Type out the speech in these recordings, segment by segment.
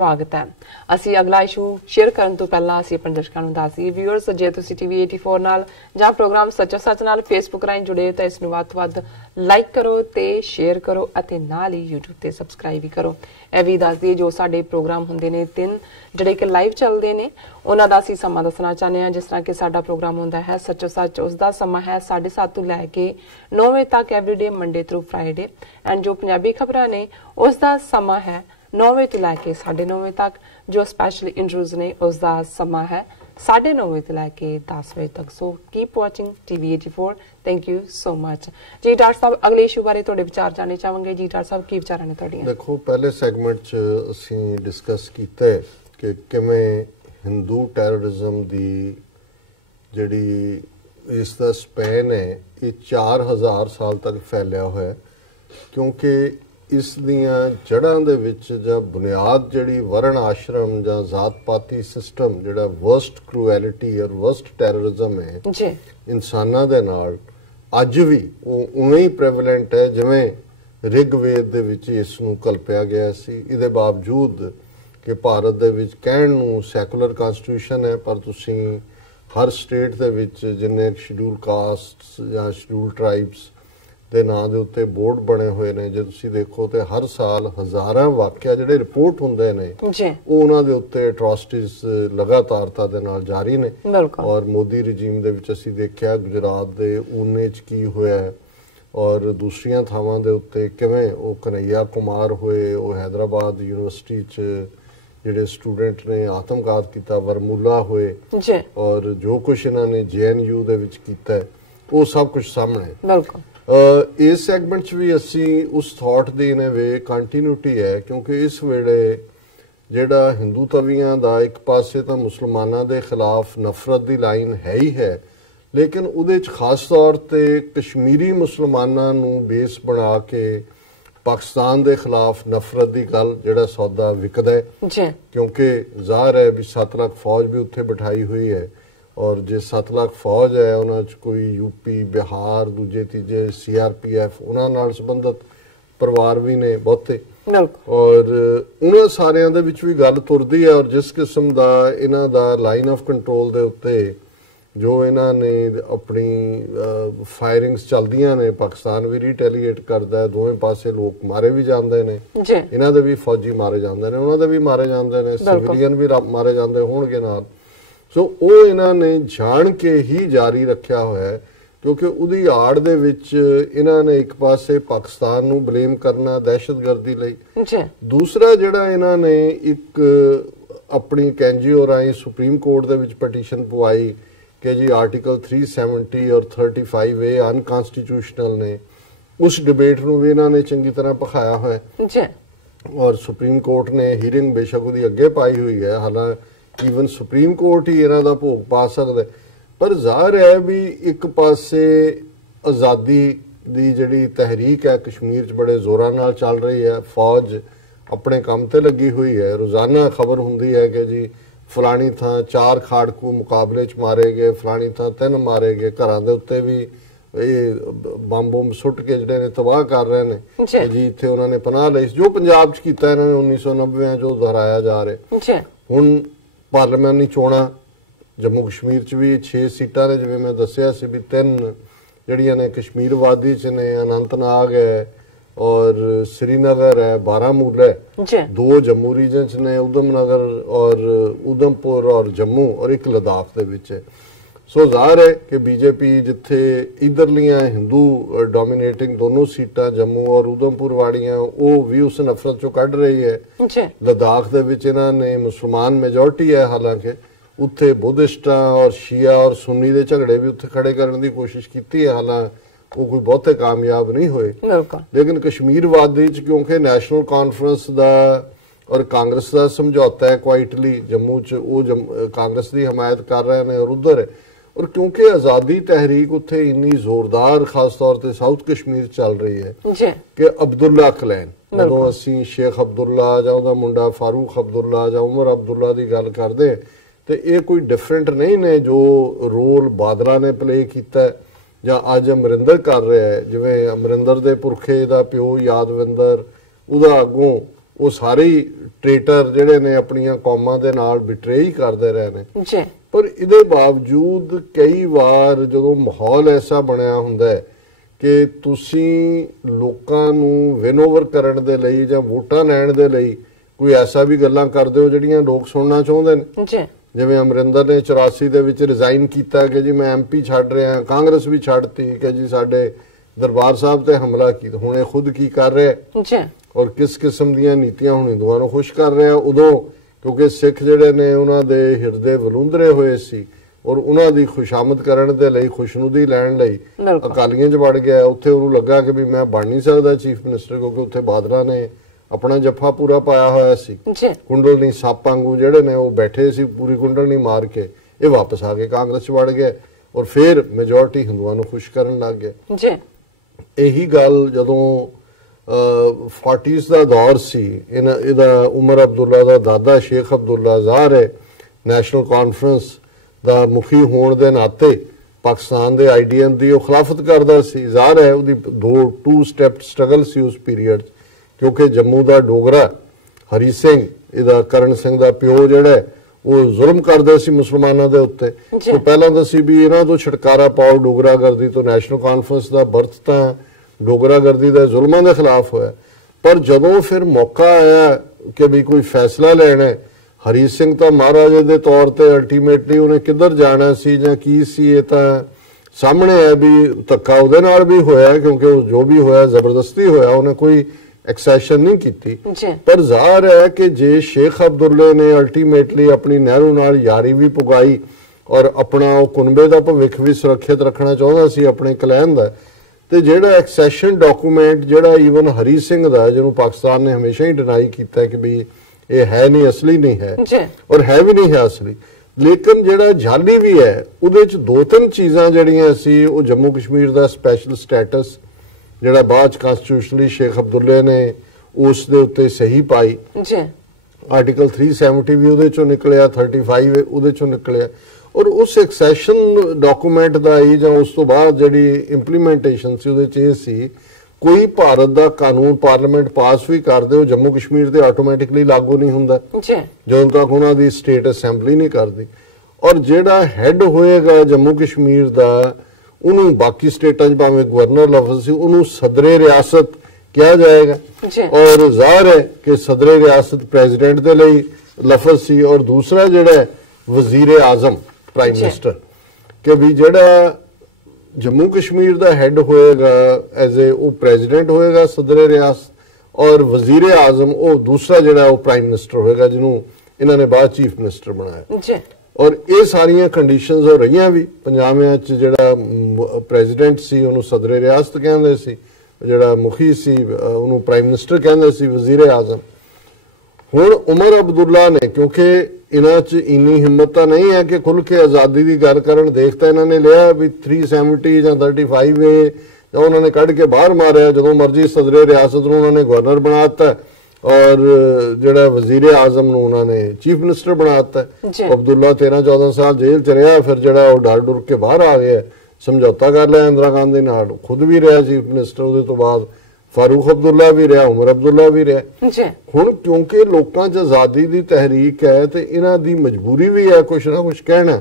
स्वागत है। ਅਸੀਂ ਅਗਲਾ ਇਸ਼ੂ ਸ਼ੇਅਰ ਕਰਨ ਤੋਂ ਪਹਿਲਾਂ ਅਸੀਂ ਆਪਣੇ ਦਰਸ਼ਕਾਂ ਨੂੰ ਦੱਸ ਦਈਏ ਵਿਊਅਰਸ ਜੇ ਤੁਸੀਂ ਟੀਵੀ 84 ਨਾਲ ਜਾਂ ਪ੍ਰੋਗਰਾਮ ਸੱਚੋ ਸੱਚ ਨਾਲ ਫੇਸਬੁੱਕ ਰਾਹੀਂ ਜੁੜੇ ਤਾਂ ਇਸ ਨੂੰ ਵੱਧ ਤੋਂ ਵੱਧ ਲਾਈਕ ਕਰੋ ਤੇ ਸ਼ੇਅਰ ਕਰੋ ਅਤੇ ਨਾਲ ਹੀ YouTube ਤੇ ਸਬਸਕ੍ਰਾਈਬ ਵੀ ਕਰੋ। ਇਹ ਵੀ ਦੱਸ ਦਈਏ ਜੋ ਸਾਡੇ ਪ੍ਰੋਗਰਾਮ ਹੁੰਦੇ ਨੇ ਤਿੰਨ ਜਿਹੜੇ ਕਿ ਲਾਈਵ ਚੱਲਦੇ ਨੇ ਉਹਨਾਂ ਦਾ ਅਸੀਂ ਸਮਾਂ ਦੱਸਣਾ ਚਾਹੁੰਦੇ ਹਾਂ। ਜਿਸ ਤਰ੍ਹਾਂ ਕਿ ਸਾਡਾ ਪ੍ਰੋਗਰਾਮ ਹੁੰਦਾ ਹੈ ਸੱਚੋ ਸੱਚ ਉਸ ਦਾ ਸਮਾਂ ਹੈ 7:30 ਤੋਂ ਲੈ ਕੇ 9 ਵਜੇ ਤੱਕ everyday Monday through Friday and ਜੋ ਪੰਜਾਬੀ ਖਬਰਾਂ ਨੇ ਉਸ ਦਾ ਸਮਾਂ ਹੈ 9 ਵਜੇ ਤੋਂ ਲੈ ਕੇ 9:30 ਵਜੇ ਤੱਕ ਜੋ ਸਪੈਸ਼ਲ ਇੰਟਰਵਿਊਜ਼ ਨੇ ਉਸ ਦਾ ਸਮਾਂ ਹੈ 9:30 ਵਜੇ ਤੋਂ ਲੈ ਕੇ 10 ਵਜੇ ਤੱਕ। So keep watching TV 84। Thank you so much ਜੀ। ਡਾਕਟਰ ਸਾਹਿਬ ਅਗਲੇ ਇਸ਼ੂ ਬਾਰੇ ਤੁਹਾਡੇ ਵਿਚਾਰ ਜਾਣਨੇ ਚਾਹਾਂਗੇ ਜੀ। ਡਾਕਟਰ ਸਾਹਿਬ ਕੀ ਵਿਚਾਰਾਂ ਨੇ ਤੁਹਾਡੀਆਂ? ਦੇਖੋ ਪਹਿਲੇ ਸੈਗਮੈਂਟ 'ਚ ਅਸੀਂ ਡਿਸਕਸ ਕੀਤਾ ਕਿ ਕਿਵੇਂ ਹਿੰਦੂ ਟੈਰਰਿਜ਼ਮ ਦੀ ਜਿਹੜੀ ਇਸ ਦਾ ਸਪੈਨ ਹੈ ਇਹ 4000 ਸਾਲ ਤੱਕ ਫੈਲਿਆ ਹੋਇਆ ਕਿਉਂਕਿ ਇਸ ਦੀਆਂ ਜੜ੍ਹਾਂ ਦੇ ਵਿੱਚ ਜਾਂ ਬੁਨਿਆਦ ਜਿਹੜੀ ਵਰਣ ਆਸ਼ਰਮ ਜਾਂ ਜ਼ਾਤ ਪਾਤੀ ਸਿਸਟਮ ਜਿਹੜਾ ਵਰਸਟ ਕਰੂਐਲਿਟੀ ਔਰ ਵਰਸਟ ਟੈਰਰਿਜ਼ਮ ਹੈ ਜੀ ਇਨਸਾਨਾਂ ਦੇ ਨਾਲ ਅੱਜ ਵੀ ਉਹ ਉਵੇਂ ਹੀ ਪ੍ਰੈਵਲੈਂਟ ਹੈ ਜਿਵੇਂ ਰਿਗਵੇਦ ਦੇ ਵਿੱਚ ਇਸ ਨੂੰ ਕਲਪਿਆ ਗਿਆ ਸੀ। ਇਹਦੇ ਬਾਵਜੂਦ ਕਿ ਭਾਰਤ ਦੇ ਵਿੱਚ ਕਹਿਣ ਨੂੰ ਸੈਕੂਲਰ ਕਨਸਟੀਟਿਊਸ਼ਨ ਹੈ ਪਰ ਤੁਸੀਂ ਹਰ ਸਟੇਟ ਦੇ ਵਿੱਚ ਜਿੰਨੇ ਸ਼ਡਿਊਲ ਕਾਸਟਸ ਜਾਂ ਸ਼ਡਿਊਲ ਟਰਾਈਬਸ ਦੇ ਨਾਂ ਦੇ ਉੱਤੇ ਬੋਰਡ ਬਣੇ ਹੋਏ ਨੇ ਜੇ ਤੁਸੀਂ ਦੇਖੋ ਤੇ ਹਰ ਸਾਲ ਹਜ਼ਾਰਾਂ ਵਾਕਿਆ ਜਿਹੜੇ ਰਿਪੋਰਟ ਹੁੰਦੇ ਨੇ ਉਹ ਉਹਨਾਂ ਦੇ ਉੱਤੇ ਅਟਰੋਸਿਟੀਜ਼ ਲਗਾਤਾਰਤਾ ਦੇ ਨਾਲ ਜਾਰੀ ਨੇ। ਔਰ ਮੋਦੀ ਰਜੀਮ ਦੇ ਵਿੱਚ ਅਸੀਂ ਦੇਖਿਆ ਗੁਜਰਾਤ ਦੇ ਊਨੇ 'ਚ ਕੀ ਹੋਇਆ ਔਰ ਦੂਸਰੀਆਂ ਥਾਵਾਂ ਦੇ ਉੱਤੇ ਕਿਵੇਂ ਉਹ ਕਨਈਆ ਕੁਮਾਰ ਹੋਏ ਉਹ ਹੈਦਰਾਬਾਦ ਯੂਨੀਵਰਸਿਟੀ 'ਚ ਜਿਹੜੇ ਸਟੂਡੈਂਟ ਨੇ ਆਤਮਘਾਤ ਕੀਤਾ ਵਰਮੂਲਾ ਹੋਏ ਔਰ ਜੋ ਕੁਛ ਇਹਨਾਂ ਨੇ JNU ਦੇ ਵਿੱਚ ਕੀਤਾ ਉਹ ਸਭ ਕੁਝ ਸਾਹਮਣੇ। ਇਸ ਸੈਗਮੈਂਟ 'ਚ ਵੀ ਅਸੀਂ ਉਸ ਥਾਟ ਦੀ ਇਨ ਵੇ ਕੰਟੀਨਿਊਟੀ ਹੈ ਕਿਉਂਕਿ ਇਸ ਵੇਲੇ ਜਿਹੜਾ ਹਿੰਦੂ ਤਵੀਆਂ ਦਾ ਇੱਕ ਪਾਸੇ ਤਾਂ ਮੁਸਲਮਾਨਾਂ ਦੇ ਖਿਲਾਫ ਨਫ਼ਰਤ ਦੀ ਲਾਈਨ ਹੈ ਹੀ ਹੈ ਲੇਕਿਨ ਉਹਦੇ 'ਚ ਖਾਸ ਤੌਰ ਤੇ ਕਸ਼ਮੀਰੀ ਮੁਸਲਮਾਨਾਂ ਨੂੰ ਬੇਸ ਬਣਾ ਕੇ ਪਾਕਿਸਤਾਨ ਦੇ ਖਿਲਾਫ ਨਫ਼ਰਤ ਦੀ ਗੱਲ ਜਿਹੜਾ ਸੌਦਾ ਵਿਕਦਾ ਹੈ ਕਿਉਂਕਿ ਜ਼ਾਹਰ ਹੈ ਵੀ 7 ਲੱਖ ਫੌਜ ਵੀ ਉੱਥੇ ਬਿਠਾਈ ਹੋਈ ਹੈ ਔਰ ਜੇ 7 ਲੱਖ ਫੌਜ ਹੈ ਉਹਨਾਂ 'ਚ ਕੋਈ ਯੂਪੀ ਬਿਹਾਰ ਦੂਜੇ ਤੀਜੇ CRPF ਉਹਨਾਂ ਨਾਲ ਸੰਬੰਧਿਤ ਪਰਿਵਾਰ ਵੀ ਨੇ ਬਹੁਤੇ ਔਰ ਉਹਨਾਂ ਸਾਰਿਆਂ ਦੇ ਵਿੱਚ ਵੀ ਗੱਲ ਤੁਰਦੀ ਹੈ ਔਰ ਜਿਸ ਕਿਸਮ ਦਾ ਇਹਨਾਂ ਦਾ ਲਾਈਨ ਆਫ ਕੰਟਰੋਲ ਦੇ ਉੱਤੇ ਜੋ ਇਹਨਾਂ ਨੇ ਆਪਣੀ ਫਾਇਰਿੰਗਸ ਚੱਲਦੀਆਂ ਨੇ ਪਾਕਿਸਤਾਨ ਵੀ ਰੀਟੈਲੀਏਟ ਕਰਦਾ ਹੈ ਦੋਵੇਂ ਪਾਸੇ ਲੋਕ ਮਾਰੇ ਵੀ ਜਾਂਦੇ ਨੇ ਇਹਨਾਂ ਦੇ ਵੀ ਫੌਜੀ ਮਾਰੇ ਜਾਂਦੇ ਨੇ ਉਹਨਾਂ ਦੇ ਵੀ ਮਾਰੇ ਜਾਂਦੇ ਨੇ ਸਿਵਿਲੀਅਨ ਵੀ ਮਾਰੇ ਜਾਂਦੇ ਹੋਣਗੇ ਨਾਲ। ਸੋ ਉਹ ਇਹਨਾਂ ਨੇ ਜਾਣ ਕੇ ਹੀ ਜਾਰੀ ਰੱਖਿਆ ਹੋਇਆ ਕਿਉਂਕਿ ਉਹਦੀ ਆੜ ਦੇ ਵਿੱਚ ਇਹਨਾਂ ਨੇ ਇੱਕ ਪਾਸੇ ਪਾਕਿਸਤਾਨ ਨੂੰ ਬਲੇਮ ਕਰਨਾ ਦਹਿਸ਼ਤਗਰਦੀ ਲਈ ਦੂਸਰਾ ਜਿਹੜਾ ਇਹਨਾਂ ਨੇ ਇੱਕ ਆਪਣੀ ਕੈਂਜੀਓ ਰਾਹੀਂ ਸੁਪਰੀਮ ਕੋਰਟ ਦੇ ਵਿੱਚ ਪਟੀਸ਼ਨ ਪਵਾਈ ਕਿ ਜੀ ਆਰਟੀਕਲ 370 ਔਰ 35A ਅਨਕਨਸਟੀਟਿਊਸ਼ਨਲ ਨੇ ਉਸ ਡਿਬੇਟ ਨੂੰ ਵੀ ਇਹਨਾਂ ਨੇ ਚੰਗੀ ਤਰ੍ਹਾਂ ਭਖਾਇਆ ਹੋਇਆ ਔਰ ਸੁਪਰੀਮ ਕੋਰਟ ਨੇ ਹੀਰਿੰਗ ਬੇਸ਼ੱਕ ਉਹਦੀ ਅੱਗੇ ਪਾਈ ਹੋਈ ਹੈ ਹਾਲਾਂਕਿ ਈਵਨ ਸੁਪਰੀਮ ਕੋਰਟ ਹੀ ਇਹਨਾਂ ਦਾ ਭੋਗ ਪਾ ਸਕਦਾ ਪਰ ਜ਼ਾਹਰ ਹੈ ਵੀ ਇੱਕ ਪਾਸੇ ਆਜ਼ਾਦੀ ਦੀ ਜਿਹੜੀ ਤਹਿਰੀਕ ਹੈ ਕਸ਼ਮੀਰ 'ਚ ਬੜੇ ਜ਼ੋਰਾਂ ਨਾਲ ਚੱਲ ਰਹੀ ਹੈ ਫੌਜ ਆਪਣੇ ਕੰਮ ਤੇ ਲੱਗੀ ਹੋਈ ਹੈ ਰੋਜ਼ਾਨਾ ਖਬਰ ਹੁੰਦੀ ਹੈ ਕਿ ਜੀ ਫਲਾਣੀ ਥਾਂ 4 ਖਾੜਕੂ ਮੁਕਾਬਲੇ 'ਚ ਮਾਰੇ ਗਏ ਫਲਾਣੀ ਥਾਂ 3 ਮਾਰੇ ਗਏ ਘਰਾਂ ਦੇ ਉੱਤੇ ਵੀ ਇਹ ਬੰਬ ਸੁੱਟ ਕੇ ਜਿਹੜੇ ਨੇ ਤਬਾਹ ਕਰ ਰਹੇ ਨੇ ਜੀ ਇੱਥੇ ਉਹਨਾਂ ਨੇ ਪਨਾਹ ਲਈ ਜੋ ਪੰਜਾਬ 'ਚ ਕੀਤਾ ਇਹਨਾਂ ਨੇ 1990 ਜੋ ਦੁਹਰਾਇਆ ਜਾ ਰਿਹਾ। ਹੁਣ ਪਾਰਲੀਮੈਂਟਰੀ ਚੋਣਾਂ ਜੰਮੂ ਕਸ਼ਮੀਰ 'ਚ ਵੀ 6 ਸੀਟਾਂ ਨੇ ਜਿਵੇਂ ਮੈਂ ਦੱਸਿਆ ਸੀ ਵੀ 3 ਜਿਹੜੀਆਂ ਨੇ ਕਸ਼ਮੀਰ ਵਾਦੀ 'ਚ ਨੇ ਅਨੰਤਨਾਗ ਹੈ ਔਰ श्रीनगर है बारामूला है 2 जम्मू रीजन च ने उधमनगर और उधमपुर और जम्मू और एक लद्दाख दे विच है। सो ज़ाहिर है कि बीजेपी जिथे इधरलियां हिंदू डोमीनेटिंग दोनों सीटां जम्मू और उधमपुर वाड़ियां वो भी उस नफरत चो कढ़ रही है। लद्दाख दे विच इन्हां ने मुसलमान मेजोरिटी है हालांकि उत्थे बुद्धिस्टां और शिया और सुन्नी दे झगड़े भी उत्थे खड़े करने की कोशिश की है हालांकि वो कोई बहुते कामयाब नहीं हुए लेकिन कश्मीर वादी च क्योंकि नैशनल कॉन्फ्रेंस दा और कांग्रेस का समझौता है क्वाइटली जम्मू च वो कांग्रेस की हमायत कर रहे हैं और उधर है और क्योंकि आज़ादी तहरीक उत्थे इन्नी जोरदार खास तौर पर साउथ कश्मीर चल रही है कि अब्दुल्ला कलैन जो असी शेख अब्दुल्ला जां उहदा मुंडा फारूक अब्दुल्ला जां उमर अब्दुल्ला की गल करते तो ये कोई डिफरेंट नहीं ने जो रोल बादला ने प्ले किया ਜਾਂ ਅੱਜ ਅਮਰਿੰਦਰ ਕਰ ਰਿਹਾ ਹੈ ਜਿਵੇਂ ਅਮਰਿੰਦਰ ਦੇ ਪੁਰਖੇ ਦਾ ਪਿਓ ਯਾਦਵਿੰਦਰ ਉਹਦਾ ਅੱਗੋਂ ਉਹ ਸਾਰੇ ਟ੍ਰੇਟਰ ਜਿਹੜੇ ਨੇ ਆਪਣੀਆਂ ਕੌਮਾਂ ਦੇ ਨਾਲ ਬਿਟਰੇ ਹੀ ਕਰਦੇ ਰਹੇ ਨੇ ਜੀ। ਪਰ ਇਹਦੇ ਬਾਵਜੂਦ ਕਈ ਵਾਰ ਜਦੋਂ ਮਾਹੌਲ ਐਸਾ ਬਣਿਆ ਹੁੰਦਾ ਹੈ ਕਿ ਤੁਸੀਂ ਲੋਕਾਂ ਨੂੰ ਵਿਨ ਓਵਰ ਕਰਨ ਦੇ ਲਈ ਜਾਂ ਵੋਟਾਂ ਲੈਣ ਦੇ ਲਈ ਕੋਈ ਐਸਾ ਵੀ ਗੱਲਾਂ ਕਰਦੇ ਹੋ ਜਿਹੜੀਆਂ ਲੋਕ ਸੁਣਨਾ ਚਾਹੁੰਦੇ ਨੇ ਜੀ। ਜਿਵੇਂ ਅਮਰਿੰਦਰ ਨੇ 84 ਦੇ ਵਿੱਚ ਰਿਜ਼ਾਈਨ ਕੀਤਾ ਕਿ ਜੀ ਮੈਂ ਐਮਪੀ ਛੱਡ ਰਿਹਾ, ਕਾਂਗਰਸ ਵੀ ਛੱਡਤੀ ਕਿ ਜੀ ਸਾਡੇ ਦਰਬਾਰ ਸਾਹਿਬ ਤੇ ਹਮਲਾ ਕੀਤਾ। ਹੁਣ ਇਹ ਖੁਦ ਕੀ ਕਰ ਰਿਹਾ ਜੀ ਔਰ ਕਿਸ ਕਿਸਮ ਦੀਆਂ ਨੀਤੀਆਂ ਹੁਣ ਹਿੰਦੂਆਂ ਨੂੰ ਖੁਸ਼ ਕਰ ਰਿਹਾ। ਉਦੋਂ ਕਿਉਂਕਿ ਸਿੱਖ ਜਿਹੜੇ ਨੇ ਉਹਨਾਂ ਦੇ ਹਿਰਦੇ ਵਲੂੰਦਰੇ ਹੋਏ ਸੀ ਔਰ ਉਹਨਾਂ ਦੀ ਖੁਸ਼ਾਮਦ ਕਰਨ ਦੇ ਲਈ, ਖੁਸ਼ਨੁਦੀ ਲੈਣ ਲਈ ਅਕਾਲੀਆਂ 'ਚ ਵੜ ਗਿਆ। ਉੱਥੇ ਉਹਨੂੰ ਲੱਗਾ ਕਿ ਵੀ ਮੈਂ ਬਣ ਨਹੀਂ ਸਕਦਾ ਚੀਫ ਮਿਨਿਸਟਰ, ਕਿਉਂਕਿ ਉੱਥੇ ਬਾਦਲਾਂ ਨੇ ਆਪਣਾ ਜੱਫਾ ਪੂਰਾ ਪਾਇਆ ਹੋਇਆ ਸੀ। ਕੁੰਡਲਨੀ ਸੱਪ ਵਾਂਗੂ ਜਿਹੜੇ ਨੇ ਉਹ ਬੈਠੇ ਸੀ ਪੂਰੀ ਕੁੰਡਲਨੀ ਮਾਰ ਕੇ। ਇਹ ਵਾਪਸ ਆ ਕੇ ਕਾਂਗਰਸ 'ਚ ਵੜ ਗਏ ਔਰ ਫਿਰ ਮੈਜੋਰਟੀ ਹਿੰਦੂਆਂ ਨੂੰ ਖੁਸ਼ ਕਰਨ ਲੱਗ ਗਏ। ਇਹੀ ਗੱਲ ਜਦੋਂ 40s ਦਾ ਦੌਰ ਸੀ, ਇਹਦਾ ਉਮਰ ਅਬਦੁੱਲਾ ਦਾ ਦਾਦਾ ਸ਼ੇਖ ਅਬਦੁੱਲਾ ਜ਼ਾਹਰ ਹੈ ਨੈਸ਼ਨਲ ਕਾਨਫਰੰਸ ਦਾ ਮੁਖੀ ਹੋਣ ਦੇ ਨਾਤੇ ਪਾਕਿਸਤਾਨ ਦੇ ਆਈਡੀਐਮ ਦੀ ਉਹ ਖਿਲਾਫਤ ਕਰਦਾ ਸੀ। ਜ਼ਾਹਰ ਹੈ ਉਹਦੀ 2 ਸਟੈਪ ਸਟਰਗਲ ਸੀ ਉਸ ਪੀਰੀਅਡ, ਕਿਉਂਕਿ ਜੰਮੂ ਦਾ ਡੋਗਰਾ ਹਰੀ ਸਿੰਘ, ਇਹਦਾ ਕਰਨ ਸਿੰਘ ਦਾ ਪਿਓ ਜਿਹੜਾ ਉਹ ਜ਼ੁਲਮ ਕਰਦੇ ਸੀ ਮੁਸਲਮਾਨਾਂ ਦੇ ਉੱਤੇ। ਤੋਂ ਪਹਿਲਾਂ ਤਾਂ ਸੀ ਵੀ ਇਹਨਾਂ ਤੋਂ ਛੁਟਕਾਰਾ ਪਾਓ ਡੋਗਰਾਗਰਦੀ ਤੋਂ। ਨੈਸ਼ਨਲ ਕਾਨਫਰੰਸ ਦਾ ਬਰਥ ਤਾਂ ਡੋਗਰਾਗਰਦੀ ਦੇ ਜ਼ੁਲਮਾਂ ਦੇ ਖਿਲਾਫ ਹੋਇਆ। ਪਰ ਜਦੋਂ ਫਿਰ ਮੌਕਾ ਆਇਆ ਕਿ ਵੀ ਕੋਈ ਫੈਸਲਾ ਲੈਣਾ, ਹਰੀ ਸਿੰਘ ਤਾਂ ਮਹਾਰਾਜੇ ਦੇ ਤੌਰ ਤੇ ਅਲਟੀਮੇਟਲੀ ਉਹਨੇ ਕਿੱਧਰ ਜਾਣਾ ਸੀ ਜਾਂ ਕੀ ਸੀ ਇਹ ਤਾਂ ਸਾਹਮਣੇ ਹੈ ਵੀ ਧੱਕਾ ਉਹਦੇ ਨਾਲ ਵੀ ਹੋਇਆ, ਕਿਉਂਕਿ ਉਹ ਜੋ ਵੀ ਹੋਇਆ ਜ਼ਬਰਦਸਤੀ ਹੋਇਆ, ਉਹਨੇ ਕੋਈ ਐਕਸੈਸ਼ਨ ਨਹੀਂ ਕੀਤੀ। ਪਰ ਜ਼ਾਹਰ ਹੈ ਕਿ ਜੇ ਸ਼ੇਖ ਅਬਦੁੱਲੇ ਨੇ ਅਲਟੀਮੇਟਲੀ ਆਪਣੀ ਨਹਿਰੂ ਨਾਲ ਯਾਰੀ ਵੀ ਪੁਗਾਈ ਔਰ ਆਪਣਾ ਉਹ ਕੁਨਬੇ ਦਾ ਭਵਿੱਖ ਵੀ ਸੁਰੱਖਿਅਤ ਰੱਖਣਾ ਚਾਹੁੰਦਾ ਸੀ ਆਪਣੇ ਕਲੈਨ ਦਾ, ਤੇ ਜਿਹੜਾ ਐਕਸੈਸ਼ਨ ਡਾਕੂਮੈਂਟ ਜਿਹੜਾ ਈਵਨ ਹਰੀ ਸਿੰਘ ਦਾ, ਜਿਹਨੂੰ ਪਾਕਿਸਤਾਨ ਨੇ ਹਮੇਸ਼ਾ ਹੀ ਡਿਨਾਈ ਕੀਤਾ ਕਿ ਵੀ ਇਹ ਹੈ ਨਹੀਂ, ਅਸਲੀ ਨਹੀਂ ਹੈ ਔਰ ਹੈ ਵੀ ਨਹੀਂ ਹੈ ਅਸਲੀ, ਲੇਕਿਨ ਜਿਹੜਾ ਜਾਲੀ ਵੀ ਹੈ ਉਹਦੇ ਚ 2-3 ਚੀਜ਼ਾਂ ਜਿਹੜੀਆਂ ਸੀ, ਉਹ ਜੰਮੂ ਕਸ਼ਮੀਰ ਦਾ ਸਪੈਸ਼ਲ ਸਟੇਟਸ ਜਿਹੜਾ ਬਾਅਦ ਕਨਸਟੀਟਿਊਸ਼ਨਲੀ ਸ਼ੇਖ ਅਬਦੁੱਲੇ ਨੇ ਉਸ ਦੇ ਉੱਤੇ ਸਹੀ ਪਾਈ। ਆਰਟੀਕਲ 370 ਵੀ ਉਹਦੇ ਚੋਂ ਨਿਕਲਿਆ, 35 ਉਹਦੇ ਚੋਂ ਨਿਕਲਿਆ ਔਰ ਉਸ ਐਕਸੈਸ਼ਨ ਡਾਕੂਮੈਂਟ ਦਾ ਹੀ ਜਾਂ ਉਸ ਤੋਂ ਬਾਅਦ ਜਿਹੜੀ ਇੰਪਲੀਮੈਂਟੇਸ਼ਨ ਸੀ ਉਹਦੇ ਚ ਇਹ ਸੀ ਕੋਈ ਭਾਰਤ ਦਾ ਕਾਨੂੰਨ ਪਾਰਲੀਮੈਂਟ ਪਾਸ ਵੀ ਕਰਦੇ ਹੋ ਜੰਮੂ ਕਸ਼ਮੀਰ ਤੇ ਆਟੋਮੈਟਿਕਲੀ ਲਾਗੂ ਨਹੀਂ ਹੁੰਦਾ ਜਦੋਂ ਤੱਕ ਉਹਨਾਂ ਦੀ ਸਟੇਟ ਅਸੈਂਬਲੀ ਨਹੀਂ ਕਰਦੀ। ਔਰ ਜਿਹੜਾ ਹੈੱਡ ਹੋਏਗਾ ਜੰਮੂ ਕਸ਼ਮੀਰ ਦਾ ਉਹਨੂੰ ਬਾਕੀ ਸਟੇਟਾਂ 'ਚ ਭਾਵੇਂ ਗਵਰਨਰ ਲਫ਼ਜ਼ ਸੀ ਉਹਨੂੰ ਸਦਰੇ ਰਿਆਸਤ ਕਿਹਾ ਜਾਏਗਾ ਔਰ ਜ਼ਾਹਰ ਹੈ ਕਿ ਸਦਰੇ ਰਿਆਸਤ ਪ੍ਰੈਜ਼ੀਡੈਂਟ ਦੇ ਲਈ ਲਫ਼ਜ਼ ਸੀ। ਔਰ ਦੂਸਰਾ ਜਿਹੜਾ ਵਜ਼ੀਰ ਆਜ਼ਮ ਪ੍ਰਾਈਮ ਮਿਨਿਸਟਰ ਕਿ ਵੀ ਜਿਹੜਾ ਜੰਮੂ ਕਸ਼ਮੀਰ ਦਾ ਹੈੱਡ ਹੋਏਗਾ ਐਜ਼ ਏ ਉਹ ਪ੍ਰੈਜ਼ੀਡੈਂਟ ਹੋਏਗਾ ਸਦਰੇ ਰਿਆਸਤ ਔਰ ਵਜ਼ੀਰ ਆਜ਼ਮ ਉਹ ਦੂਸਰਾ ਜਿਹੜਾ ਉਹ ਪ੍ਰਾਈਮ ਮਿਨਿਸਟਰ ਹੋਏਗਾ ਜਿਹਨੂੰ ਇਹਨਾਂ ਨੇ ਬਾਅਦ ਚੀਫ ਮਿਨਿਸਟਰ ਬਣਾਇਆ। ਔਰ ਇਹ ਸਾਰੀਆਂ ਕੰਡੀਸ਼ਨਸ ਹੋ ਰਹੀਆਂ ਵੀ ਪੰਜਾਬਿਆਂ 'ਚ ਜਿਹੜਾ ਪ੍ਰੈਜ਼ੀਡੈਂਟ ਸੀ ਉਹਨੂੰ ਸਦਰੇ ਰਿਆਸਤ ਕਹਿੰਦੇ ਸੀ, ਜਿਹੜਾ ਮੁਖੀ ਸੀ ਉਹਨੂੰ ਪ੍ਰਾਈਮ ਮਿਨਿਸਟਰ ਕਹਿੰਦੇ ਸੀ, ਵਜ਼ੀਰ ਆਜ਼ਮ। ਹੁਣ ਉਮਰ ਅਬਦੁੱਲਾ ਨੇ ਕਿਉਂਕਿ ਇਹਨਾਂ 'ਚ ਇੰਨੀ ਹਿੰਮਤ ਤਾਂ ਨਹੀਂ ਹੈ ਕਿ ਖੁੱਲ੍ਹ ਕੇ ਆਜ਼ਾਦੀ ਦੀ ਗੱਲ ਕਰਨ, ਦੇਖ ਤਾਂ ਇਹਨਾਂ ਨੇ ਲਿਆ ਵੀ 370 ਜਾਂ 35A ਜਾਂ ਉਹਨਾਂ ਨੇ ਕੱਢ ਕੇ ਬਾਹਰ ਮਾਰਿਆ, ਜਦੋਂ ਮਰਜ਼ੀ ਸਦਰੇ ਰਿਆਸਤ ਨੂੰ ਉਹਨਾਂ ਨੇ ਗਵਰਨਰ ਬਣਾ ਦਿੱਤਾ ਔਰ ਜਿਹੜਾ ਵਜ਼ੀਰ ਆਜ਼ਮ ਨੂੰ ਉਹਨਾਂ ਨੇ ਚੀਫ ਮਿਨਿਸਟਰ ਬਣਾ ਦਿੱਤਾ। ਅਬਦੁੱਲਾ 13-14 ਸਾਲ ਜੇਲ੍ਹ 'ਚ ਰਿਹਾ, ਫਿਰ ਜਿਹੜਾ ਉਹ ਡਰ ਡੁਰ ਕੇ ਬਾਹਰ ਆ ਗਿਆ, ਸਮਝੌਤਾ ਕਰ ਲਿਆ ਇੰਦਰਾ ਗਾਂਧੀ ਨਾਲ, ਖੁਦ ਵੀ ਰਿਹਾ ਚੀਫ ਮਿਨਿਸਟਰ। ਉਹਦੇ ਤੋਂ ਬਾਅਦ ਫਾਰੂਕ ਅਬਦੁੱਲਾ ਵੀ ਰਿਹਾ, ਉਮਰ ਅਬਦੁੱਲਾ ਵੀ ਰਿਹਾ। ਹੁਣ ਕਿਉਂਕਿ ਲੋਕਾਂ 'ਚ ਆਜ਼ਾਦੀ ਦੀ ਤਹਿਰੀਕ ਹੈ ਤੇ ਇਹਨਾਂ ਦੀ ਮਜਬੂਰੀ ਵੀ ਹੈ ਕੁਛ ਨਾ ਕੁਛ ਕਹਿਣਾ।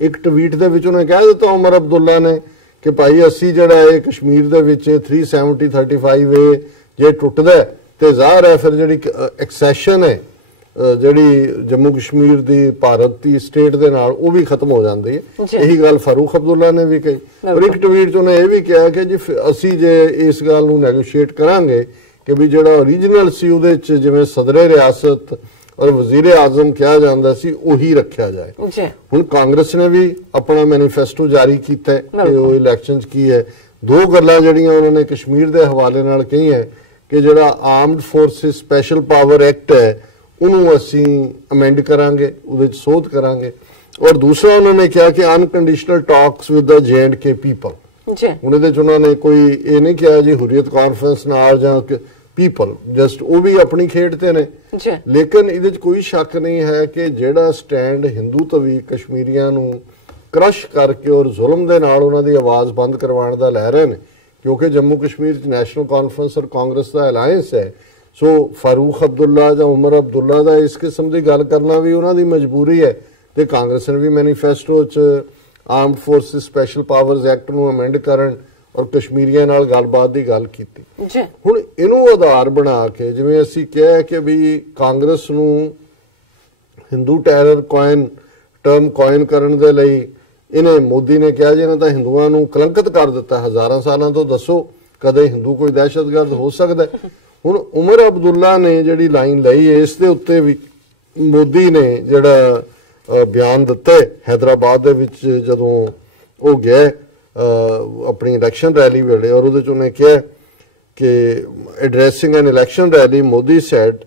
ਇੱਕ ਟਵੀਟ ਦੇ ਵਿੱਚ ਉਹਨੇ ਕਹਿ ਦਿੱਤਾ ਉਮਰ ਅਬਦੁੱਲਾ ਨੇ ਕਿ ਭਾਈ ਅਸੀਂ ਜਿਹੜਾ ਇਹ ਕਸ਼ਮੀਰ ਦੇ ਵਿੱਚ 370 35A ਜੇ ਟੁੱਟਦਾ ਤੇ ਜ਼ਾਹਰ ਹੈ ਫਿਰ ਜਿਹੜੀ ਐਕਸੈਸ਼ਨ ਹੈ ਜਿਹੜੀ ਜੰਮੂ ਕਸ਼ਮੀਰ ਦੀ ਭਾਰਤ ਦੀ ਸਟੇਟ ਦੇ ਨਾਲ ਉਹ ਵੀ ਖਤਮ ਹੋ ਜਾਂਦੀ ਹੈ। ਇਹੀ ਗੱਲ ਫਾਰੂਕ ਅਬਦੁੱਲਾ ਨੇ ਵੀ ਕਹੀ। ਪਰ ਇੱਕ ਟਵੀਟ 'ਚ ਉਹਨੇ ਇਹ ਵੀ ਕਿਹਾ ਕਿ ਜੀ ਅਸੀਂ ਜੇ ਇਸ ਗੱਲ ਨੂੰ ਨੈਗੋਸ਼ੀਏਟ ਕਰਾਂਗੇ ਕਿ ਵੀ ਜਿਹੜਾ ਓਰੀਜਨਲ ਸੀ ਉਹਦੇ 'ਚ ਜਿਵੇਂ ਸਦਰੇ ਰਿਆਸਤ ਔਰ ਵਜ਼ੀਰ ਆਜ਼ਮ ਕਿਹਾ ਜਾਂਦਾ ਸੀ ਉਹੀ ਰੱਖਿਆ ਜਾਏ। ਹੁਣ ਕਾਂਗਰਸ ਨੇ ਵੀ ਆਪਣਾ ਮੈਨੀਫੈਸਟੋ ਜਾਰੀ ਕੀਤਾ ਕਿ ਉਹ ਇਲੈਕਸ਼ਨ 'ਚ ਕੀ ਹੈ। 2 ਗੱਲਾਂ ਜਿਹੜੀਆਂ ਉਹਨਾਂ ਨੇ ਕਸ਼ਮੀਰ ਦੇ ਹਵਾਲੇ ਨਾਲ ਕਹੀਆਂ ਕਿ ਜਿਹੜਾ armed forces special power act ਹੈ ਉਹਨੂੰ ਅਸੀਂ ਅਮੈਂਡ ਕਰਾਂਗੇ, ਉਹਦੇ 'ਚ ਸੋਧ ਕਰਾਂਗੇ। ਔਰ ਦੂਸਰਾ ਉਹਨਾਂ ਨੇ ਕਿਹਾ ਕਿ unconditional talks with the J&K people. ਹੁਣ ਇਹਦੇ 'ਚ ਉਹਨਾਂ ਨੇ ਕੋਈ ਇਹ ਨਹੀਂ ਕਿਹਾ ਜੀ ਹੁਰੀਅਤ ਕਾਨਫਰੰਸ ਨਾਲ ਜਾਂ ਪੀਪਲ, ਜਸਟ ਉਹ ਵੀ ਆਪਣੀ ਖੇਡ ਤੇ ਨੇ। ਲੇਕਿਨ ਇਹਦੇ 'ਚ ਕੋਈ ਸ਼ੱਕ ਨਹੀਂ ਹੈ ਕਿ ਜਿਹੜਾ ਸਟੈਂਡ ਹਿੰਦੂ ਤਵੀ ਕਸ਼ਮੀਰੀਆਂ ਨੂੰ ਕ੍ਰਸ਼ ਕਰਕੇ ਔਰ ਜ਼ੁਲਮ ਦੇ ਨਾਲ ਉਹਨਾਂ ਦੀ ਆਵਾਜ਼ ਬੰਦ ਕਰਵਾਉਣ ਦਾ ਲੈ ਰਹੇ ਨੇ, ਕਿਉਂਕਿ ਜੰਮੂ ਕਸ਼ਮੀਰ 'ਚ ਨੈਸ਼ਨਲ ਕਾਨਫਰੰਸ ਔਰ ਕਾਂਗਰਸ ਦਾ ਅਲਾਇੰਸ ਹੈ, ਸੋ ਫਾਰੂਕ ਅਬਦੁੱਲਾ ਜਾਂ ਉਮਰ ਅਬਦੁੱਲਾ ਦਾ ਇਸ ਕਿਸਮ ਦੀ ਗੱਲ ਕਰਨਾ ਵੀ ਉਹਨਾਂ ਦੀ ਮਜਬੂਰੀ ਹੈ। ਤੇ ਕਾਂਗਰਸ ਨੇ ਵੀ ਮੈਨੀਫੈਸਟੋ 'ਚ armed forces special powers act ਨੂੰ ਅਮੈਂਡ ਕਰਨ ਔਰ ਕਸ਼ਮੀਰੀਆਂ ਨਾਲ ਗੱਲਬਾਤ ਦੀ ਗੱਲ ਕੀਤੀ। ਹੁਣ ਇਹਨੂੰ ਆਧਾਰ ਬਣਾ ਕੇ ਜਿਵੇਂ ਅਸੀਂ ਕਿਹਾ ਕਿ ਵੀ ਕਾਂਗਰਸ ਨੂੰ ਹਿੰਦੂ ਟੈਰਰ ਟਰਮ ਕੋਇਨ ਕਰਨ ਦੇ ਲਈ ਇਹਨੇ ਮੋਦੀ ਨੇ ਕਿਹਾ ਜੀ ਇਹਨਾਂ ਤਾਂ ਹਿੰਦੂਆਂ ਨੂੰ ਕਲੰਕਿਤ ਕਰ ਦਿੱਤਾ ਹਜ਼ਾਰਾਂ ਸਾਲਾਂ ਤੋਂ, ਦੱਸੋ ਕਦੇ ਹਿੰਦੂ ਕੋਈ ਦਹਿਸ਼ਤਗਰਦ ਹੋ ਸਕਦਾ? ਹੁਣ ਉਮਰ ਅਬਦੁੱਲਾ ਨੇ ਜਿਹੜੀ ਲਾਈਨ ਲਈ ਇਸ ਦੇ ਉੱਤੇ ਵੀ ਮੋਦੀ ਨੇ ਜਿਹੜਾ ਬਿਆਨ ਦਿੱਤਾ ਹੈਦਰਾਬਾਦ ਦੇ ਵਿੱਚ ਜਦੋਂ ਉਹ ਗਿਆ ਆਪਣੀ ਇਲੈਕਸ਼ਨ ਰੈਲੀ ਵੇਲੇ, ਔਰ ਉਹਦੇ 'ਚ ਉਹਨੇ ਕਿਹਾ ਕਿ addressing an election rally Modi said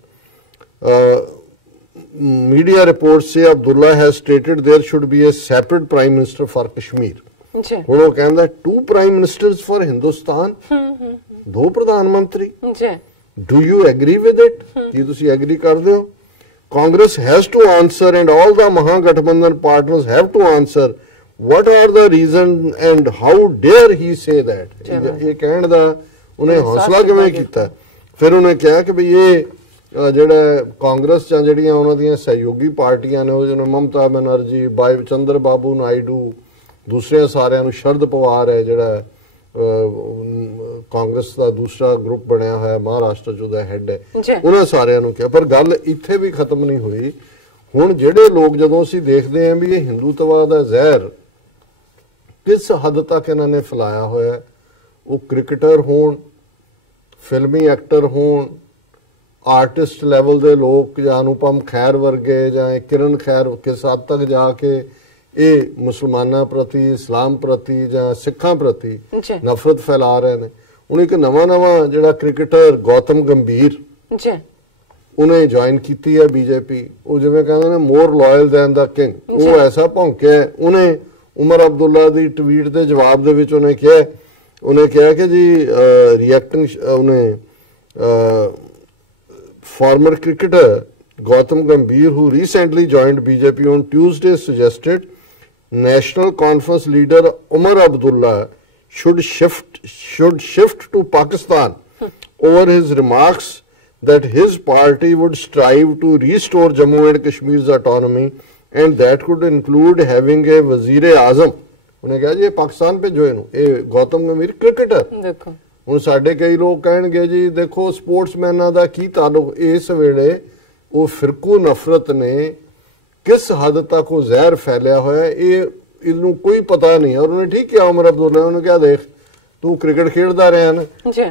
media reports say Abdullah has stated there should be a separate prime minister for Kashmir. ਹੁਣ ਉਹ ਕਹਿੰਦਾ 2 prime ministers for Hindustan, 2 ਪ੍ਰਧਾਨ ਮੰਤਰੀ। Do you agree with it? ਕੀ ਤੁਸੀਂ ਐਗਰੀ ਕਰਦੇ ਹੋ? Congress has to answer and all the Mahagathbandhan partners have to answer what are the reason and how dare he say that? ਇਹ ਕਹਿਣ ਦਾ ਉਹਨੇ ਹੌਸਲਾ ਕਿਵੇਂ ਕੀਤਾ? ਫਿਰ ਉਹਨੇ ਕਿਹਾ ਕਿ ਵੀ ਇਹ ਜਿਹੜਾ ਕਾਂਗਰਸ ਜਾਂ ਜਿਹੜੀਆਂ ਉਹਨਾਂ ਦੀਆਂ ਸਹਿਯੋਗੀ ਪਾਰਟੀਆਂ ਨੇ ਉਹ ਜਿਵੇਂ ਮਮਤਾ ਬੈਨਰਜੀ, ਚੰਦਰ ਬਾਬੂ ਨਾਇਡੂ, ਦੂਸਰੇ ਸਾਰਿਆਂ ਨੂੰ ਸ਼ਰਦ ਪਵਾਰ ਹੈ ਜਿਹੜਾ ਕਾਂਗਰਸ ਦਾ ਦੂਸਰਾ ਗਰੁੱਪ ਬਣਿਆ ਹੋਇਆ ਮਹਾਰਾਸ਼ਟਰ 'ਚ ਉਹਦਾ ਹੈੱਡ ਹੈ, ਉਹਨਾਂ ਸਾਰਿਆਂ ਨੂੰ ਕਿਹਾ। ਪਰ ਗੱਲ ਇੱਥੇ ਵੀ ਖਤਮ ਨਹੀਂ ਹੋਈ। ਹੁਣ ਜਿਹੜੇ ਲੋਕ ਜਦੋਂ ਅਸੀਂ ਦੇਖਦੇ ਹਾਂ ਵੀ ਇਹ ਹਿੰਦੂਤਵਾਦ ਦਾ ਜ਼ਹਿਰ ਕਿਸ ਹੱਦ ਤੱਕ ਇਹਨਾਂ ਨੇ ਫੈਲਾਇਆ ਹੋਇਆ, ਉਹ ਕ੍ਰਿਕਟਰ ਹੋਣ, ਫਿਲਮੀ ਐਕਟਰ ਹੋਣ, ਆਰਟਿਸਟ ਲੈਵਲ ਦੇ ਲੋਕ ਜਾਂ ਅਨੁਪਮ ਖੈਰ ਵਰਗੇ ਜਾਂ ਕਿਰਨ ਖੈਰ ਕਿਸ ਹੱਦ ਤੱਕ ਜਾ ਕੇ ਇਹ ਮੁਸਲਮਾਨਾਂ ਪ੍ਰਤੀ, ਇਸਲਾਮ ਪ੍ਰਤੀ ਜਾਂ ਸਿੱਖਾਂ ਪ੍ਰਤੀ ਨਫ਼ਰਤ ਫੈਲਾ ਰਹੇ ਨੇ। ਹੁਣ ਇੱਕ ਨਵਾਂ ਜਿਹੜਾ ਕ੍ਰਿਕਟਰ ਗੌਤਮ ਗੰਭੀਰ ਉਹਨੇ ਜੁਆਇਨ ਕੀਤੀ ਹੈ ਬੀਜੇਪੀ। ਉਹ ਜਿਵੇਂ ਕਹਿੰਦੇ ਨੇ ਮੋਰ ਲਾਇਲ ਦੈਨ ਦਾ ਕਿੰਗ, ਉਹ ਐਸਾ ਭੌਂਕਿਆ। ਉਹਨੇ ਉਮਰ ਅਬਦੁੱਲਾ ਦੀ ਟਵੀਟ ਦੇ ਜਵਾਬ ਦੇ ਵਿੱਚ ਉਹਨੇ ਕਿਹਾ ਕਿ ਜੀ ਰਿਐਕਟਿੰਗ ਉਹਨੇ former cricketer Gautam Gambhir, who recently joined BJP on Tuesday, suggested National Conference leader Umar Abdullah should shift to Pakistan over his remarks that his party would strive to restore Jammu and Kashmir's autonomy and that could include having a Wazir-e-Azam. ਉਹਨੇ ਕਿਹਾ ਜੀ ਪਾਕਿਸਤਾਨ ਭੇਜੋ ਇਹਨੂੰ, ਇਹ ਗੌਤਮ ਗੰਭੀਰ cricketer. ਦੇਖੋ ਹੁਣ ਸਾਡੇ ਕਈ ਲੋਕ ਕਹਿਣਗੇ ਜੀ ਦੇਖੋ ਸਪੋਰਟਸਮੈਨਾਂ ਦਾ ਕੀ ਤਾਲੁਕ। ਇਸ ਵੇਲੇ ਉਹ ਫਿਰਕੂ ਨਫ਼ਰਤ ਨੇ ਕਿਸ ਹੱਦ ਤੱਕ ਉਹ ਜ਼ਹਿਰ ਫੈਲਿਆ ਹੋਇਆ ਇਹਨੂੰ ਕੋਈ ਪਤਾ ਨਹੀਂ। ਔਰ ਉਹਨੇ ਠੀਕ ਕਿਹਾ ਉਮਰ ਅਬਦੁੱਲਾ, ਉਹਨੇ ਕਿਹਾ ਦੇਖ ਤੂੰ ਕ੍ਰਿਕਟ ਖੇਡਦਾ ਰਿਹਾ ਨਾ,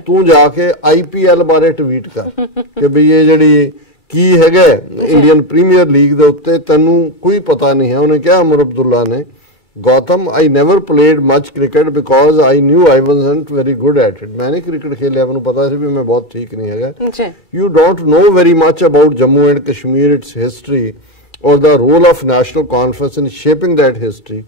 ਤੂੰ ਜਾ ਕੇ IPL ਬਾਰੇ ਟਵੀਟ ਕਰ ਕਿ ਬਈ ਇਹ ਜਿਹੜੀ ਕੀ ਹੈਗਾ ਇੰਡੀਅਨ ਪ੍ਰੀਮੀਅਰ ਲੀਗ ਦੇ ਉੱਤੇ ਤੈਨੂੰ ਕੋਈ ਪਤਾ ਨਹੀਂ ਹੈ। ਉਹਨੇ ਕਿਹਾ ਉਮਰ ਅਬਦੁੱਲਾ ਨੇ, Gautam, I never played much cricket because I knew I wasn't very good at it. मैंने क्रिकेट खेलिया, मैंने पता ਸੀ ਵੀ मैं बहुत ठीक नहीं है। You don't know very much about Jammu and Kashmir, its history or the role of National Conference in shaping that history.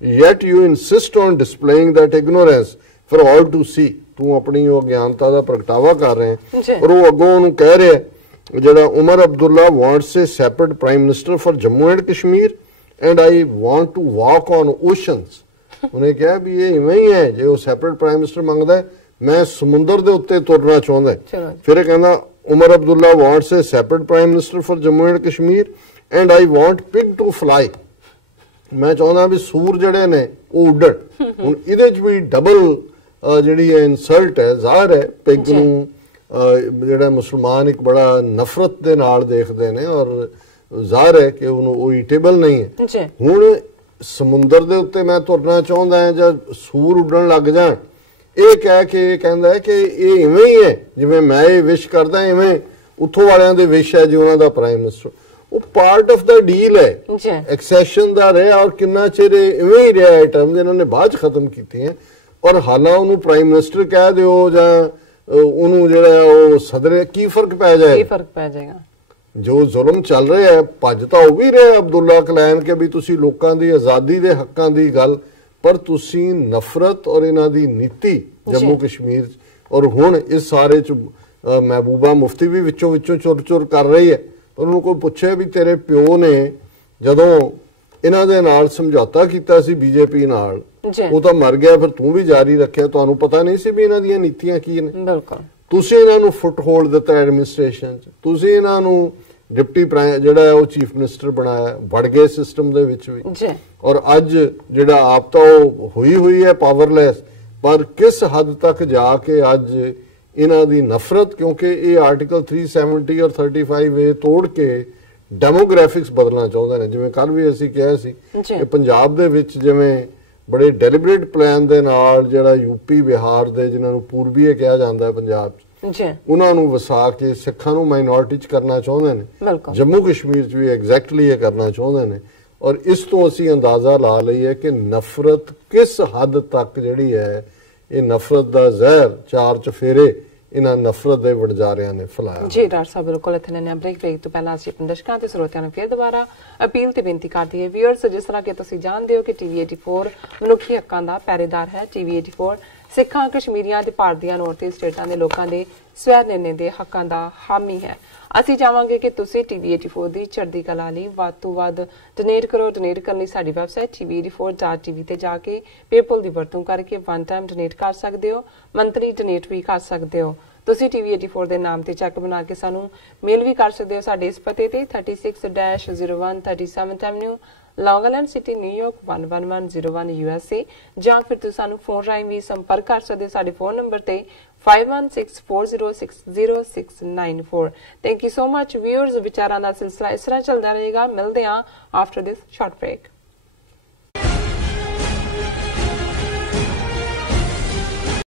Yet you insist on displaying that ignorance for all to see. ਤੂੰ ਆਪਣੀ ਉਹ ਗਿਆਨਤਾ ਦਾ ਪ੍ਰਗਟਾਵਾ ਕਰ ਰਹੇ ਹੈ। ਔਰ ਉਹ ਅੱਗੋਂ ਉਹਨੂੰ ਕਹਿ ਰਿਹਾ ਜਿਹੜਾ ਉਮਰ Abdullah wants a separate prime minister for Jammu and Kashmir and I want to walk on oceans. ਉਹਨੇ ਕਿਹਾ ਵੀ ਇਹ ਇਵੇਂ ਹੀ ਹੈ, ਜੇ ਉਹ ਸੈਪਰੇਟ ਪ੍ਰਾਈਮ ਮਿਨਿਸਟਰ ਮੰਗਦਾ ਮੈਂ ਸਮੁੰਦਰ ਦੇ ਉੱਤੇ ਤੁਰਨਾ ਚਾਹੁੰਦਾ। ਫਿਰ ਇਹ ਕਹਿੰਦਾ ਉਮਰ Abdullah wants a separate prime minister for Jammu and Kashmir and I want pig to fly. ਮੈਂ ਚਾਹੁੰਦਾ ਵੀ ਸੂਰ ਜਿਹੜੇ ਨੇ ਉਹ ਉੱਡਣ। ਹੁਣ ਇਹਦੇ 'ਚ ਵੀ ਡਬਲ ਜਿਹੜੀ ਇਨਸਲਟ ਹੈ, ਜ਼ਾਹਰ ਹੈ ਪਿਗ ਨੂੰ ਜਿਹੜਾ ਮੁਸਲਮਾਨ ਇੱਕ ਬੜਾ ਨਫ਼ਰਤ ਦੇ ਨਾਲ ਦੇਖਦੇ ਨੇ ਔਰ ਜ਼ਾਹਰ ਹੈ ਕਿ ਉਹਨੂੰ ਉਹ ਈਟੇਬਲ ਨਹੀਂ ਹੈ। ਹੁਣ ਸਮੁੰਦਰ ਦੇ ਉੱਤੇ ਮੈਂ ਤੁਰਨਾ ਚਾਹੁੰਦਾ ਹਾਂ ਜਾਂ ਸੂਰ ਉੱਡਣ ਲੱਗ ਜਾਣ, ਇਹ ਕਹਿ ਕੇ ਕਹਿੰਦਾ ਹੈ ਕਿ ਇਹ ਇਵੇਂ ਹੀ ਹੈ ਜਿਵੇਂ ਮੈਂ ਇਹ ਵਿਸ਼ ਕਰਦਾ, ਇਵੇਂ ਉੱਥੋਂ ਵਾਲਿਆਂ ਦੇ ਵਿਸ਼ ਹੈ ਜੀ ਉਹਨਾਂ ਦਾ ਪ੍ਰਾਈਮ ਮਿਨਿਸਟਰ। ਉਹ ਪਾਰਟ ਆਫ ਦਾ ਡੀਲ ਹੈ, ਐਕਸੈਸ਼ਨ ਦਾ ਰਿਹਾ ਔਰ ਕਿੰਨਾ ਚਿਰ ਇਵੇਂ ਹੀ ਰਿਹਾ। ਇਹ ਟਰਮ ਇਹਨਾਂ ਨੇ ਬਾਅਦ 'ਚ ਖਤਮ ਕੀਤੀਆਂ ਔਰ ਹਾਲਾਂ ਉਹਨੂੰ ਪ੍ਰਾਈਮ ਮਿਨਿਸਟਰ ਕਹਿ ਦਿਓ ਜਾਂ ਉਹਨੂੰ ਜਿਹੜਾ ਉਹ ਸਦਰੇ, ਕੀ ਫਰਕ ਪੈ ਜਾਏਗਾ? ਜੋ ਜ਼ੁਲਮ ਚੱਲ ਰਿਹਾ ਹੈ ਭੱਜ ਤਾਂ ਉਹ ਵੀ ਰਿਹਾ ਅਬਦੁੱਲਾ ਕਲੈਨ ਕੇ ਵੀ ਤੁਸੀਂ ਲੋਕਾਂ ਦੀ ਆਜ਼ਾਦੀ ਦੇ ਹੱਕਾਂ ਦੀ ਗੱਲ, ਪਰ ਤੁਸੀਂ ਨਫ਼ਰਤ ਔਰ ਇਹਨਾਂ ਦੀ ਨੀਤੀ ਜੰਮੂ ਕਸ਼ਮੀਰ ਔਰ ਹੁਣ ਇਸ ਸਾਰੇ 'ਚ ਮਹਿਬੂਬਾ ਮੁਫਤੀ ਵੀ ਵਿੱਚੋਂ ਚੁਰ ਕਰ ਰਹੀ ਹੈ। ਉਹਨੂੰ ਕੋਈ ਪੁੱਛੇ ਵੀ ਤੇਰੇ ਪਿਓ ਨੇ ਜਦੋਂ ਇਹਨਾਂ ਦੇ ਨਾਲ ਸਮਝੌਤਾ ਕੀਤਾ ਸੀ ਬੀਜੇਪੀ ਨਾਲ, ਉਹ ਤਾਂ ਮਰ ਗਿਆ, ਫਿਰ ਤੂੰ ਵੀ ਜਾਰੀ ਰੱਖਿਆ, ਤੁਹਾਨੂੰ ਪਤਾ ਨਹੀਂ ਸੀ ਵੀ ਇਹਨਾਂ ਦੀਆਂ ਨੀਤੀਆਂ ਕੀ ਨੇ? ਤੁਸੀਂ ਇਹਨਾਂ ਨੂੰ ਫੁੱਟਹੋਲਡ ਦਿੱਤਾ ਐਡਮਿਨਿਸਟ੍ਰੇਸ਼ਨ 'ਚ, ਤੁਸੀਂ ਇਹਨਾਂ ਨੂੰ ਡਿਪਟੀ ਜਿਹੜਾ ਹੈ ਉਹ ਚੀਫ ਮਿਨਿਸਟਰ ਬਣਾਇਆ, ਵੜ ਗਏ ਸਿਸਟਮ ਦੇ ਵਿੱਚ ਵੀ ਜੀ। ਔਰ ਅੱਜ ਜਿਹੜਾ ਆਪ ਤਾਂ ਉਹ ਹੋਈ ਹੈ ਪਾਵਰਲੈਸ, ਪਰ ਕਿਸ ਹੱਦ ਤੱਕ ਜਾ ਕੇ ਅੱਜ ਇਹਨਾਂ ਦੀ ਨਫ਼ਰਤ, ਕਿਉਂਕਿ ਇਹ ਆਰਟੀਕਲ 370 ਔਰ 35A ਤੋੜ ਕੇ ਡੈਮੋਗ੍ਰਾਫਿਕਸ ਬਦਲਣਾ ਚਾਹੁੰਦੇ ਨੇ। ਜਿਵੇਂ ਕੱਲ ਵੀ ਅਸੀਂ ਕਿਹਾ ਸੀ ਕਿ ਪੰਜਾਬ ਦੇ ਵਿੱਚ ਜਿਵੇਂ ਬੜੇ ਡੈਲੀਬਰੇਟ ਪਲਾਨ ਦੇ ਨਾਲ ਜਿਹੜਾ ਯੂਪੀ ਬਿਹਾਰ ਦੇ ਜਿਨ੍ਹਾਂ ਨੂੰ ਪੂਰਬੀਏ ਕਿਹਾ ਜਾਂਦਾ ਹੈ ਪੰਜਾਬ 'ਚ, ਉਹਨਾਂ ਨੂੰ ਵਸਾ ਕੇ ਸਿੱਖਾਂ ਨੂੰ ਮਾਈਨੋਰਿਟੀ 'ਚ ਕਰਨਾ ਚਾਹੁੰਦੇ ਨੇ, ਜੰਮੂ ਕਸ਼ਮੀਰ 'ਚ ਵੀ ਐਗਜ਼ੈਕਟਲੀ ਇਹ ਕਰਨਾ ਚਾਹੁੰਦੇ ਨੇ। ਔਰ ਇਸ ਤੋਂ ਅਸੀਂ ਅੰਦਾਜ਼ਾ ਲਾ ਲਈਏ ਕਿ ਨਫ਼ਰਤ ਕਿਸ ਹੱਦ ਤੱਕ ਜਿਹੜੀ ਹੈ, ਇਹ ਨਫ਼ਰਤ ਦਾ ਜ਼ਹਿਰ ਚਾਰ ਚਫੇਰੇ ਇਹਨਾਂ ਨਫ਼ਰਤ ਦੇ ਵਣਜਾਰਿਆਂ ਨੇ ਫੈਲਾਇਆ। ਜੀ ਡਾਕਟਰ ਸਾਹਿਬ, ਬਿਲਕੁਲ ਇੱਥੇ ਨੇ ਬ੍ਰੇਕ ਤੋਂ ਪਹਿਲਾਂ ਅਸੀਂ ਆਪਣੇ ਦਰਸ਼ਕਾਂ ਤੇ ਸਰੋਤਿਆਂ ਨੂੰ ਫਿਰ ਦੁਬਾਰਾ ਅਪੀਲ ਤੇ ਬੇਨਤੀ ਕਰਦੇ ਹਾਂ। ਵਿਊਅਰਸ, ਜਿਸ ਤਰ੍ਹਾਂ ਕਿ ਤੁਸੀਂ ਜਾਣਦੇ ਹੋ ਕਿ ਟੀਵੀ 84 ਮਨੁੱਖੀ ਹੱਕਾਂ ਦਾ ਪਹਿਰੇਦਾਰ ਹੈ। ਟੀਵੀ 84 ਸਿੱਖਾਂ, ਕਸ਼ਮੀਰੀਆਂ ਤੇ ਭਾਰਤੀਆਂ ਨੌਰਥ ਈਸਟ ਸਟੇਟਾਂ ਦੇ ਲੋਕਾਂ ਦੇ ਸਵੈ ਨਿਰਣੇ ਦੇ ਹੱਕਾਂ ਦਾ ਹਾਮੀ ਹੈ। ਅਸੀਂ ਚਾਹਾਂਗੇ ਕਿ ਤੁਸੀਂ ਟੀਵੀ 84 ਦੀ ਚੜ੍ਹਦੀ ਕਲਾ ਲਈ ਵੱਧ ਤੋਂ ਵੱਧ ਡੋਨੇਟ ਕਰੋ। ਡੋਨੇਟ ਕਰਨ ਲਈ ਸਾਡੀ ਵੈਬਸਾਈਟ tv84.tv ਤੇ ਜਾ ਕੇ ਪੇਪਲ ਦੀ ਵਰਤੋਂ ਕਰਕੇ ਵਨ ਟਾਈਮ ਡੋਨੇਟ ਕਰ ਸਕਦੇ ਹੋ, ਮੰਥਲੀ ਡੋਨੇਟ ਵੀ ਕਰ ਸਕਦੇ ਹੋ। ਤੁਸੀਂ ਟੀਵੀ 84 ਦੇ ਨਾਮ ਤੇ ਚੈੱਕ ਬਣਾ ਕੇ ਸਾਨੂੰ ਮੇਲ ਵੀ ਕਰ ਸਕਦੇ ਹੋ ਸਾਡੇ ਇਸ ਪਤੇ ਤੇ 36-01 37th ਐਵਨਿਊ, ਲੌਂਗ ਆਈਲੈਂਡ ਸਿਟੀ, ਨਿਊਯਾਰਕ 11101 USA, ਜਾਂ ਫਿਰ ਤੁਸੀਂ ਸਾਨੂੰ ਫੋਨ ਰਾਹੀਂ ਵੀ ਸੰਪਰਕ ਕਰ ਸਕਦੇ ਹੋ ਸਾਡੇ ਫੋਨ ਨੰਬਰ ਤੇ 5164060694। Thank you so much viewers. ਵਿਚਾਰਾਂ ਦਾ ਸਿਲਸਿਲਾ ਇਸ ਤਰ੍ਹਾਂ ਚੱਲਦਾ ਰਹੇਗਾ। ਮਿਲਦੇ ਹਾਂ ਆਫਟਰ ਦਿਸ ਸ਼ਾਰਟ ਬ੍ਰੇਕ।